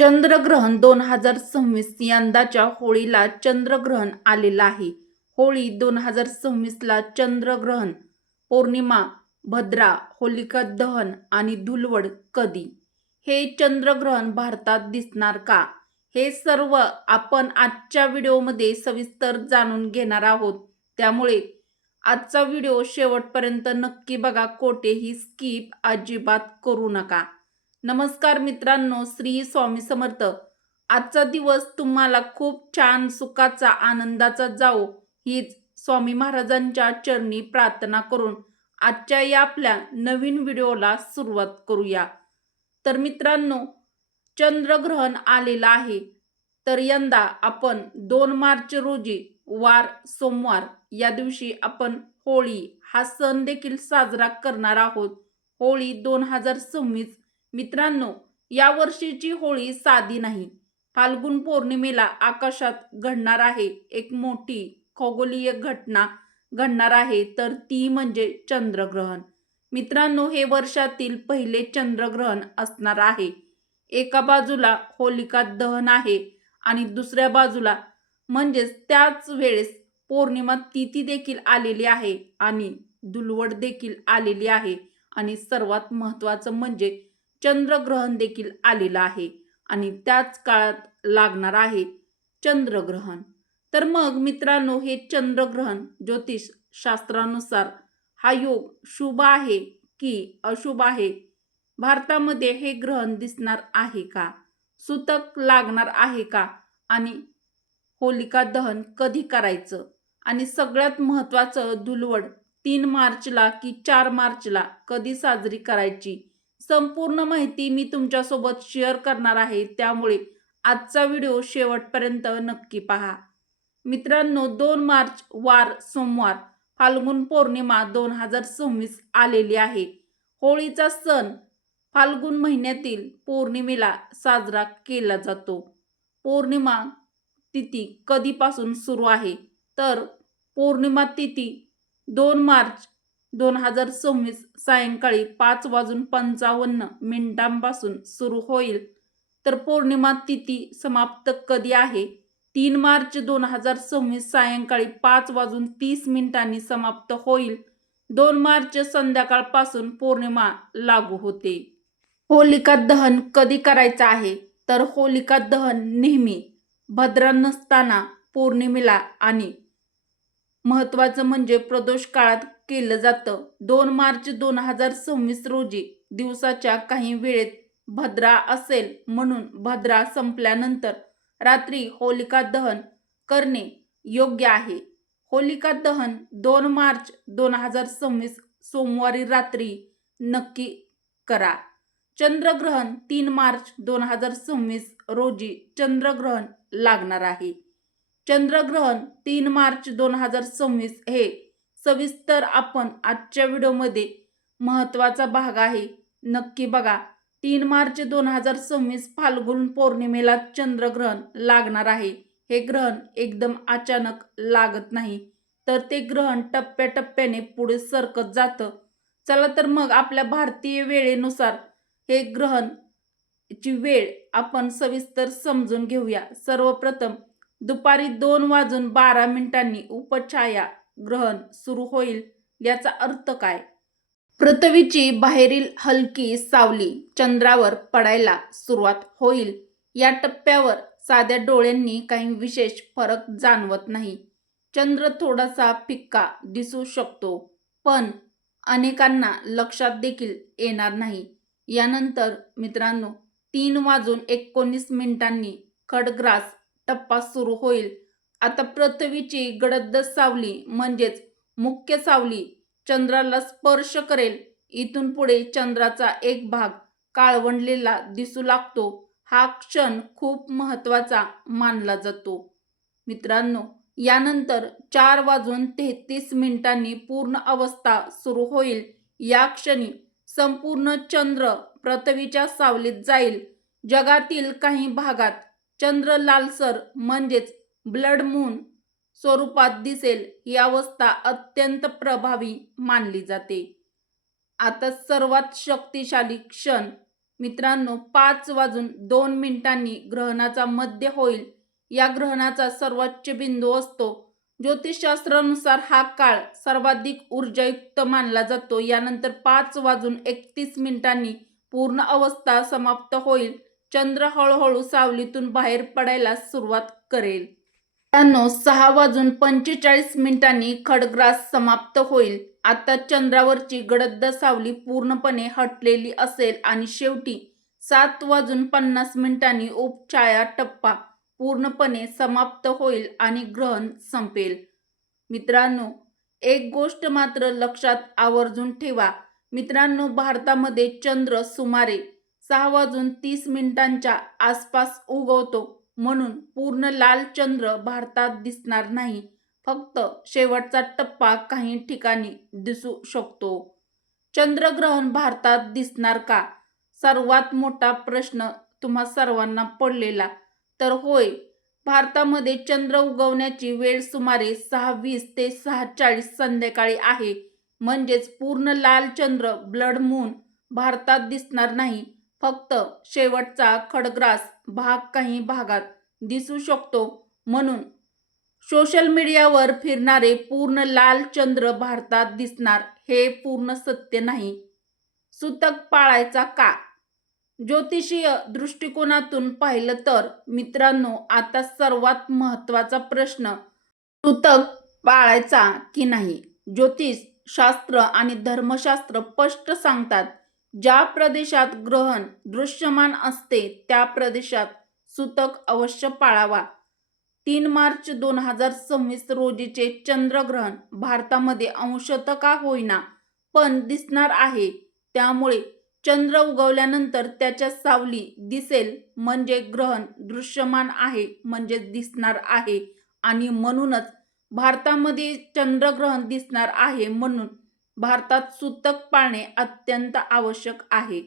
चंद्रग्रहण 2026 यंदाच्या होळीला चंद्रग्रहण आलेलं आहे. होळी 2026ला चंद्रग्रहण, पौर्णिमा, भद्रा, होलिका दहन आणि धुलवड कधी? हे चंद्रग्रहण भारतात दिसणार का? हे सर्व आपण आजच्या व्हिडिओमध्ये सविस्तर जाणून घेणार आहोत. त्यामुळे आजचा व्हिडिओ शेवटपर्यंत नक्की बघा. कोठेही स्किप अजिबात करू नका. नमस्कार मित्रांनो, श्री स्वामी समर्थ. आजचा दिवस तुम्हाला खूप छान, सुखाचा, आनंदाचा जाओ हीच स्वामी महाराजांच्या चरणी प्रार्थना करून आजच्या या आपल्या नवीन व्हिडिओला सुरुवात करूया. तर मित्रांनो, चंद्रग्रहण आलेलं आहे. तर यंदा आपण 2 मार्च रोजी वार सोमवार या दिवशी आपण होळी हा सण देखील साजरा करणार आहोत. होळी 2026 मित्रांनो, या वर्षीची होळी साधी नाही. फाल्गुन पौर्णिमेला आकाशात घडणार आहे एक मोठी खगोलीय घटना घडणार आहे, तर ती म्हणजे चंद्रग्रहण. मित्रांनो, हे वर्षातील पहिले चंद्रग्रहण असणार आहे. एका बाजूला होलिका दहन आहे आणि दुसऱ्या बाजूला म्हणजेच त्याच वेळेस पौर्णिमा तिथी देखील आलेली आहे आणि धुलवड देखील आलेली आहे आणि सर्वात महत्त्वाचं म्हणजे चंद्रग्रहण देखील आलेलं आहे आणि त्याच काळात लागणार आहे चंद्रग्रहण. तर मग मित्रांनो, हे चंद्रग्रहण ज्योतिष शास्त्रानुसार हा योग शुभ आहे की अशुभ आहे? भारतामध्ये हे ग्रहण दिसणार आहे का? सूतक लागणार आहे का? आणि होलिका दहन कधी करायचं? आणि सगळ्यात महत्त्वाचं, धुलवड 3 मार्चला की 4 मार्चला कधी साजरी करायची? संपूर्ण माहिती मी तुमच्यासोबत शेअर करणार आहे. त्यामुळे आजचा व्हिडिओ शेवटपर्यंत नक्की पहा. मित्रांनो, 2 मार्च वार सोमवार, फाल्गुन पौर्णिमा 2026 आलेली आहे. होळीचा सण फाल्गुन महिन्यातील पौर्णिमेला साजरा केला जातो. पौर्णिमा तिथी कधीपासून सुरू आहे? तर पौर्णिमा तिथी 2 मार्च 2026 सायंकाळी 5:55 सुरू होईल. तर पौर्णिमा तिथी समाप्त कधी आहे? 3 मार्च 2026 सायंकाळी 5:30 समाप्त होईल. 2 मार्च संध्याकाळपासून पौर्णिमा लागू होते. होलिका दहन कधी करायचं आहे? तर होलिका दहन नेहमी भद्रा नसताना पौर्णिमेला आणि महत्त्वाचं म्हणजे प्रदोष काळात केलं जातं. 2 मार्च 2026 रोजी दिवसाच्या काही वेळेत भद्रा असेल, म्हणून भद्रा संपल्यानंतर रात्री होलिका दहन करणे योग्य आहे. होलिका दहन 2 मार्च 2026 सोमवारी रात्री नक्की करा. चंद्रग्रहण 3 मार्च 2026 रोजी चंद्रग्रहण लागणार आहे. चंद्रग्रहण 3 मार्च 2026 हे सविस्तर आपण आजच्या व्हिडिओमध्ये महत्त्वाचा भाग आहे, नक्की बघा. 3 मार्च 2026 फाल्गुन पौर्णिमेला चंद्रग्रहण लागणार आहे. हे ग्रहण एकदम अचानक लागत नाही, तर ते ग्रहण टप्प्याटप्प्याने पुढे सरकत जातं. चला तर मग आपल्या भारतीय वेळेनुसार हे ग्रहणची वेळ आपण सविस्तर समजून घेऊया. सर्वप्रथम दुपारी 2:12 उपछाया ग्रहण सुरू होईल. याचा अर्थ काय? पृथ्वीची बाहेरील हलकी सावली चंद्रावर पडायला सुरुवात होईल. या टप्प्यावर साध्या डोळ्यांनी काही विशेष फरक जाणवत नाही. चंद्र थोडासा फिक्का दिसू शकतो, पण अनेकांना लक्षात देखील येणार नाही. यानंतर मित्रांनो, 3:19 खडग्रास टप्पा सुरू होईल. आता पृथ्वीची गडद सावली म्हणजेच मुख्य सावली चंद्राला स्पर्श करेल. इथून पुढे चंद्राचा एक भाग काळवंडलेला दिसू लागतो. हा क्षण खूप महत्त्वाचा मानला जातो. मित्रांनो, यानंतर 4:33 पूर्ण अवस्था सुरू होईल. या क्षणी संपूर्ण चंद्र पृथ्वीच्या सावलीत जाईल. जगातील काही भागात चंद्र लालसर म्हणजेच ब्लड मून स्वरूपात दिसेल. ही अवस्था अत्यंत प्रभावी मानली जाते. आता सर्वात शक्तिशाली क्षण मित्रांनो 5:02 ग्रहणाचा मध्य होईल. या ग्रहणाचा सर्वोच्च बिंदू असतो. ज्योतिषशास्त्रानुसार हा काळ सर्वाधिक ऊर्जायुक्त मानला जातो. यानंतर 5:31 पूर्ण अवस्था समाप्त होईल. चंद्र हळूहळू सावलीतून बाहेर पडायला सुरुवात करेल. मित्रांनो 6:45 खड्गग्रास समाप्त होईल. आता चंद्रावरची गडद सावली पूर्णपणे हटलेली असेल आणि शेवटी 7:50 उपछाया टप्पा पूर्णपणे समाप्त होईल आणि ग्रहण संपेल. मित्रांनो एक गोष्ट मात्र लक्षात आवर्जून ठेवा. मित्रांनो भारतामध्ये चंद्र सुमारे 6:30 आसपास उगवतो, म्हणून पूर्ण लाल चंद्र भारतात दिसणार नाही. फक्त शेवटचा टप्पा काही ठिकाणी दिसू शकतो. चंद्रग्रहण भारतात दिसणार का? सर्वात मोठा प्रश्न तुम्हा सर्वांना पडलेला. तर होय, भारतामध्ये चंद्र उगवण्याची वेळ सुमारे 6:20 ते 6:40 संध्याकाळी आहे. म्हणजेच पूर्ण लाल चंद्र ब्लड मून भारतात दिसणार नाही. फक्त शेवटचा खडग्रास भाग काही भागात दिसू शकतो. म्हणून सोशल मीडियावर फिरणारे पूर्ण लाल चंद्र भारतात दिसणार हे पूर्ण सत्य नाही. सुतक पाळायचा का? ज्योतिषीय दृष्टिकोनातून पाहिलं तर मित्रांनो आता सर्वात महत्त्वाचा प्रश्न सुतक पाळायचा की नाही. ज्योतिष शास्त्र आणि धर्मशास्त्र स्पष्ट सांगतात, ज्या प्रदेशात ग्रहण दृश्यमान असते त्या प्रदेशात सुतक अवश्य पाळावा. 3 मार्च 2026 रोजीचे चंद्रग्रहण भारतामध्ये अंशतः का होईना पण दिसणार आहे. त्यामुळे चंद्र उगवल्यानंतर त्याच्या सावली दिसेल म्हणजे ग्रहण दृश्यमान आहे म्हणजे दिसणार आहे. आणि म्हणूनच भारतामध्ये चंद्रग्रहण दिसणार आहे. म्हणून भारतात सुतक पाळणे अत्यंत आवश्यक आहे.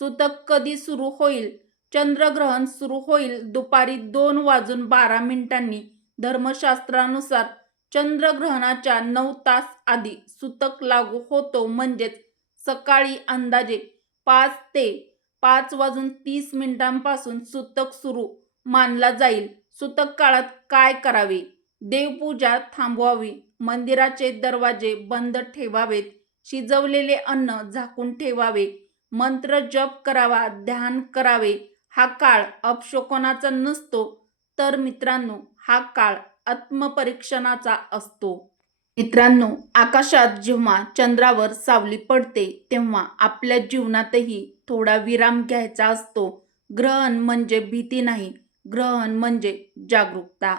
सुतक कधी सुरू होईल? चंद्रग्रहण सुरू होईल दुपारी 2:12 धर्मशास्त्रानुसार चंद्रग्रहणाच्या 9 तास आधी सुतक लागू होतो. म्हणजेच सकाळी अंदाजे 5 ते 5:30 पासून सुतक सुरू मानला जाईल. सुतक काळात काय करावे? देवपूजा थांबवावी, मंदिराचे दरवाजे बंद ठेवावेत, शिजवलेले अन्न झाकून ठेवावे, मंत्र जप करावा, ध्यान करावे. हा काळ अपशकुनाचा नसतो, तर मित्रांनो हा काळ आत्मपरीक्षणाचा असतो. मित्रांनो आकाशात जेव्हा चंद्रावर सावली पडते तेव्हा आपल्या जीवनातही थोडा विराम घ्यायचा असतो. ग्रहण म्हणजे भीती नाही, ग्रहण म्हणजे जागरूकता.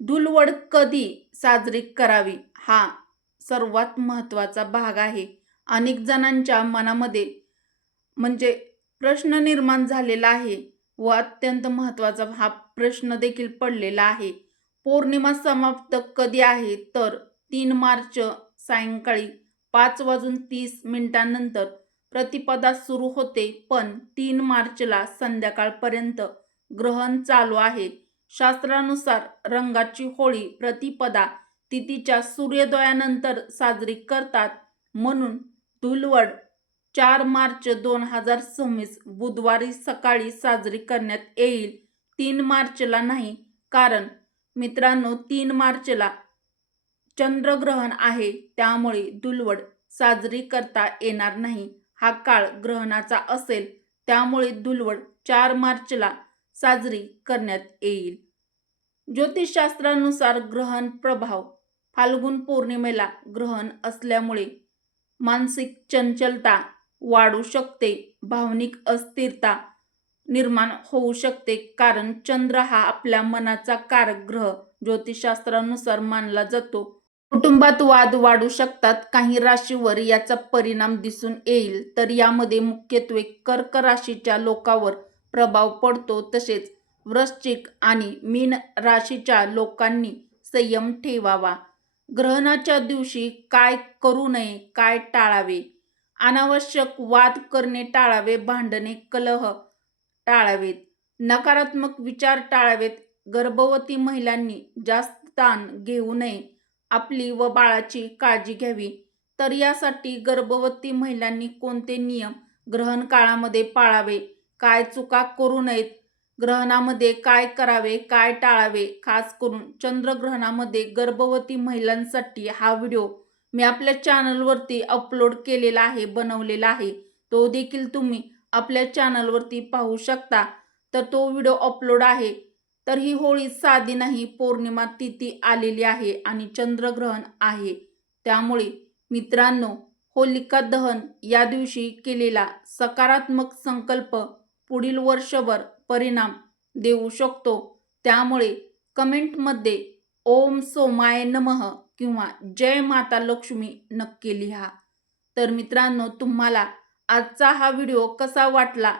धुलवड कधी साजरी करावी हा सर्वात महत्त्वाचा भाग आहे. अनेक जणांच्या मनामध्ये म्हणजे प्रश्न निर्माण झालेला आहे व अत्यंत महत्त्वाचा हा प्रश्न देखील पडलेला आहे. पौर्णिमा समाप्त कधी आहे? तर 3 मार्च सायंकाळी 5:30 नंतर प्रतिपदा सुरू होते. पण 3 मार्चला संध्याकाळपर्यंत ग्रहण चालू आहे. शास्त्रानुसार रंगाची होळी प्रतिपदा तिथीच्या सूर्योदयानंतर साजरी करतात. म्हणून धुलवड 4 मार्च 2026 बुधवारी सकाळी साजरी करण्यात येईल. 3 मार्चला नाही. कारण मित्रांनो 3 मार्चला चंद्रग्रहण आहे. त्यामुळे धुलवड साजरी करता येणार नाही. हा काळ ग्रहणाचा असेल. त्यामुळे धुलवड 4 मार्चला साजरी करण्यात येईल. ज्योतिषशास्त्रानुसार ग्रहण प्रभाव फाल्गुन पौर्णिमेला ग्रहण असल्यामुळे मानसिक चंचलता वाढू शकते, भावनिक अस्थिरता निर्माण होऊ शकते. कारण चंद्र हा आपल्या मनाचा कारक ग्रह ज्योतिषशास्त्रानुसार मानला जातो. कुटुंबात वाद वाढू शकतात. काही राशीवर याचा परिणाम दिसून येईल. तर यामध्ये मुख्यत्वे कर्क राशीच्या लोकांवर प्रभाव पडतो. तसेच वृश्चिक आणि मीन राशीच्या लोकांनी संयम ठेवावा. ग्रहणाच्या दिवशी काय करू नये, काय टाळावे? अनावश्यक वाद करणे टाळावे, भांडणे कलह टाळावेत, नकारात्मक विचार टाळावेत. गर्भवती महिलांनी जास्त ताण घेऊ नये, आपली व बाळाची काळजी घ्यावी. तर यासाठी गर्भवती महिलांनी कोणते नियम ग्रहण काळामध्ये पाळावे, काय चुका करू नयेत, ग्रहणामध्ये काय करावे, काय टाळावे, खास करून चंद्रग्रहणामध्ये गर्भवती महिलांसाठी हा व्हिडिओ मी आपल्या चॅनलवरती अपलोड केलेला आहे, बनवलेला आहे. तो देखील तुम्ही आपल्या चॅनलवरती पाहू शकता. तर तो व्हिडिओ अपलोड आहे. तर ही होळी साधी नाही, पौर्णिमा तिथी आलेली आहे आणि चंद्रग्रहण आहे. त्यामुळे मित्रांनो, होलिका दहन या दिवशी केलेला सकारात्मक संकल्प पुढील वर्षभर परिणाम देऊ शकतो. त्यामुळे कमेंटमध्ये ओम सोमाय नमः किंवा जय माता लक्ष्मी नक्की लिहा. तर मित्रांनो, तुम्हाला आजचा हा व्हिडिओ कसा वाटला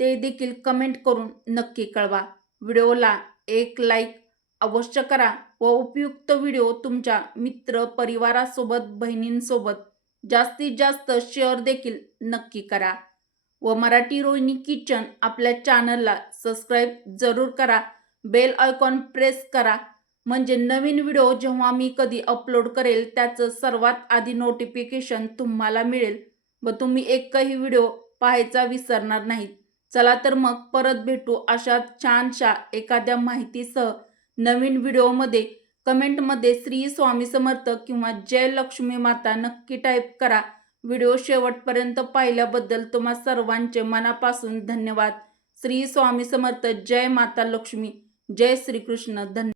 ते देखील कमेंट करून नक्की कळवा. व्हिडिओला एक लाईक अवश्य करा व उपयुक्त व्हिडिओ तुमच्या मित्र परिवारासोबत, बहिणींसोबत जास्तीत जास्त शेअर देखील नक्की करा. व मराठी रोहिणी किचन आपल्या चॅनलला सबस्क्राईब जरूर करा. बेल आयकॉन प्रेस करा, म्हणजे नवीन व्हिडिओ जेव्हा मी कधी अपलोड करेल त्याचं सर्वात आधी नोटिफिकेशन तुम्हाला मिळेल व तुम्ही एकही व्हिडिओ पाहायचा विसरणार नाहीत. चला तर मग परत भेटू अशा छानशा एखाद्या माहितीसह नवीन व्हिडिओमध्ये. कमेंटमध्ये श्री स्वामी समर्थ किंवा जय लक्ष्मी माता नक्की टाईप करा. व्हिडिओ शेवटपर्यंत पाहिल्याबद्दल तुम्हा सर्वांचे मनापासून धन्यवाद. श्री स्वामी समर्थ. जय माता लक्ष्मी. जय श्रीकृष्ण. धन्यवाद.